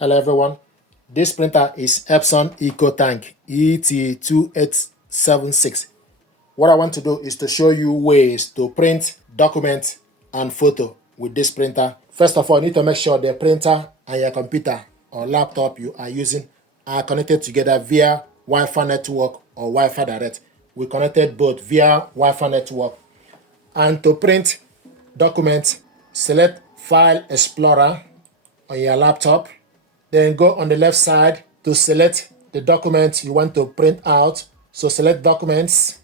Hello everyone, this printer is Epson Ecotank ET2876. What I want to do is to show you ways to print documents and photo with this printer. First of all, you need to make sure the printer and your computer or laptop you are using are connected together via Wi-Fi network or Wi-Fi direct. We connected both via Wi-Fi network. And to print documents, select File Explorer on your laptop. Then go on the left side to select the document you want to print out. So select Documents,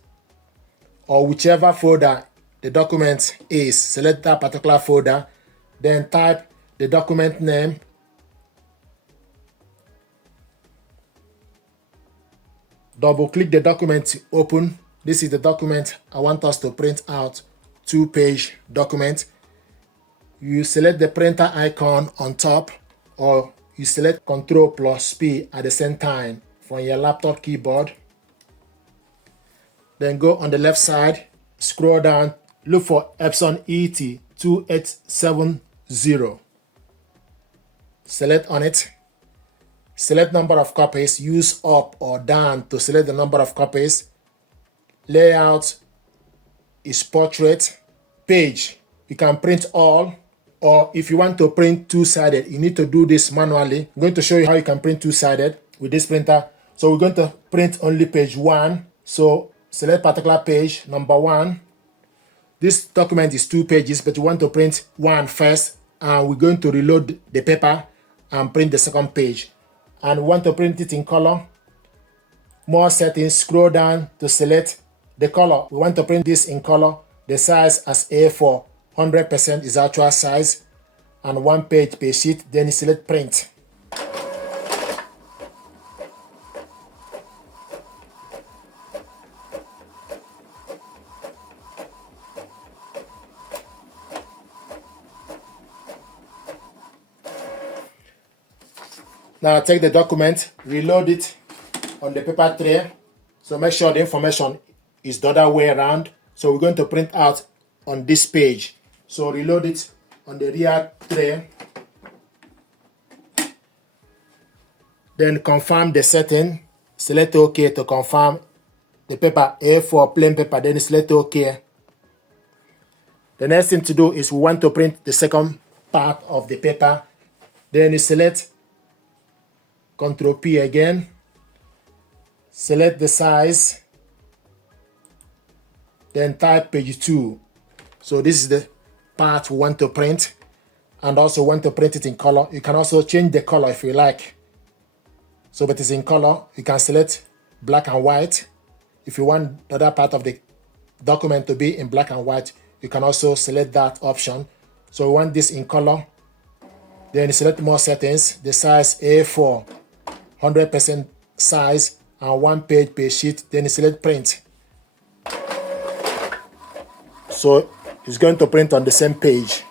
or whichever folder the document is. Select that particular folder. Then type the document name. Double click the document to open. This is the document I want us to print out. 2-page document. You select the printer icon on top, or you select Ctrl+P at the same time from your laptop keyboard. Then go on the left side, scroll down, look for Epson ET-2870. Select on it. Select number of copies, use up or down to select the number of copies. Layout is portrait. Page, you can print all, or if you want to print two-sided, you need to do this manually. I'm going to show you how you can print two-sided with this printer. So we're going to print only page 1. So select particular page, number 1. This document is 2 pages, but you want to print 1 first, and we're going to reload the paper and print the second page. And we want to print it in color. More settings, scroll down to select the color. We want to print this in color. The size as A4, 100% is actual size, and 1 page per sheet. Then you select print. Now take the document, reload it on the paper tray. So make sure the information is the other way around. So we're going to print out on this page. So reload it on the rear tray. Then confirm the setting. Select OK to confirm the paper A4 plain paper. Then select OK. The next thing to do is we want to print the second part of the paper. Then you select Ctrl+P again. Select the size. Then type page 2. So this is the part we want to print, and also want to print it in color. You can also change the color if you like. So but it's in color. You can select black and white. If you want the other part of the document to be in black and white, you can also select that option. So we want this in color. Then you select more settings. The size A4, 100% size, and 1 page per sheet. Then you select print. So it's going to print on the same page.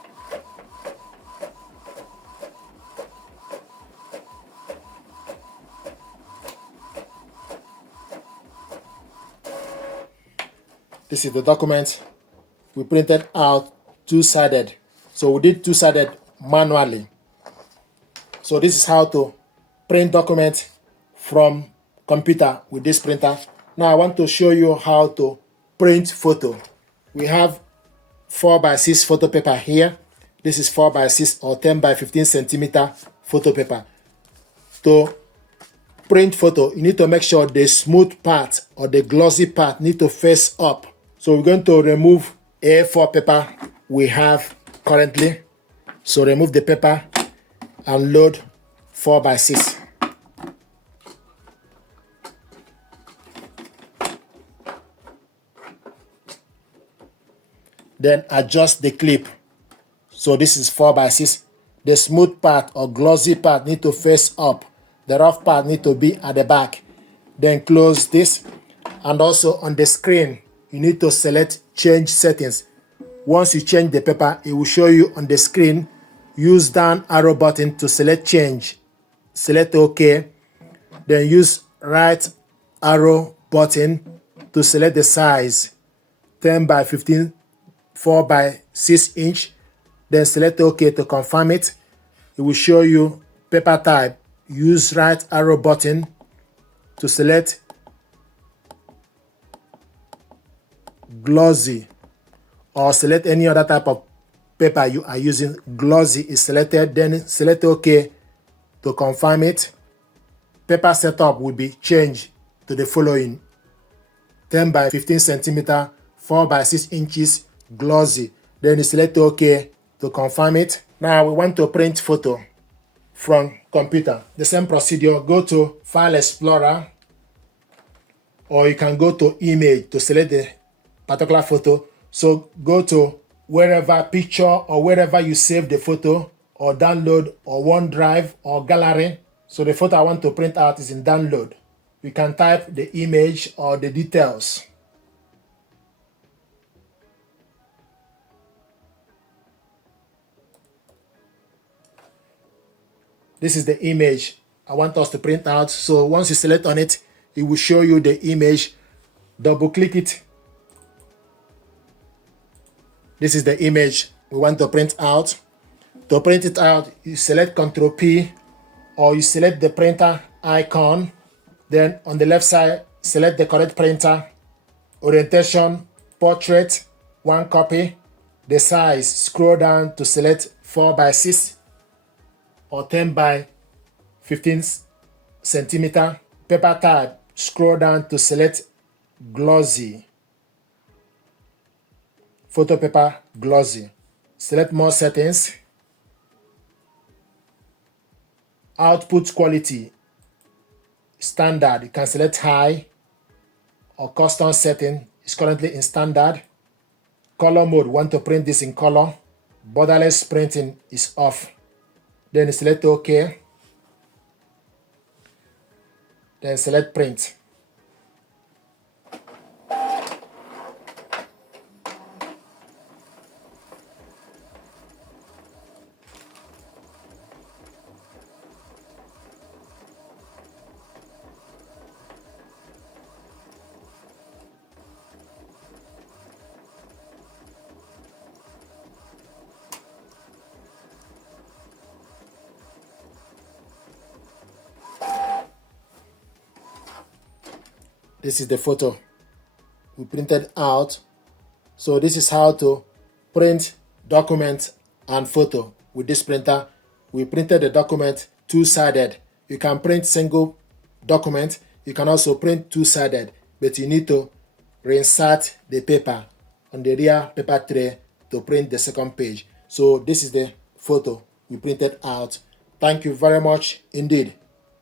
This is the document we printed out two-sided. So we did two-sided manually. So this is how to print document from computer with this printer. Now I want to show you how to print photo. We have 4x6 photo paper here. This is 4x6 or 10x15 centimeter photo paper. To print photo, you need to make sure the smooth part or the glossy part need to face up. So we're going to remove A4 paper we have currently. So remove the paper and load 4x6. Then adjust the clip. So this is 4x6. The smooth part or glossy part need to face up. The rough part need to be at the back. Then close this. And also on the screen, you need to select change settings. Once you change the paper, it will show you on the screen. Use down arrow button to select change. Select OK. Then use right arrow button to select the size. 10x15 4x6 inch. Then select OK to confirm it. It will show you paper type, use right arrow button to select glossy, or select any other type of paper you are using. Glossy is selected, then select OK to confirm it. Paper setup will be changed to the following: 10 by 15 centimeter, 4 by 6 inches, glossy. Then you select OK to confirm it. Now we want to print photo from computer. The same procedure, go to File Explorer, or you can go to Image to select the particular photo. So go to wherever picture or wherever you save the photo, or download, or OneDrive, or gallery. So the photo I want to print out is in download. You can type the image or the details. This is the image I want us to print out. So once you select on it, it will show you the image. Double click it. This is the image we want to print out. To print it out, you select Ctrl P, or you select the printer icon. Then on the left side, select the correct printer. Orientation, portrait, 1 copy. The size, scroll down to select 4 by 6 or 10 by 15 centimeter. Paper type, scroll down to select glossy. Photo paper, glossy. Select more settings. Output quality, standard. You can select high or custom setting. It's currently in standard. Color mode, want to print this in color. Borderless printing is off. Then select OK. Then select print. This is the photo we printed out. So this is how to print document and photo with this printer. We printed the document two-sided. You can print single document. You can also print two-sided, but you need to reinsert the paper on the rear paper tray to print the second page. So this is the photo we printed out. Thank you very much indeed.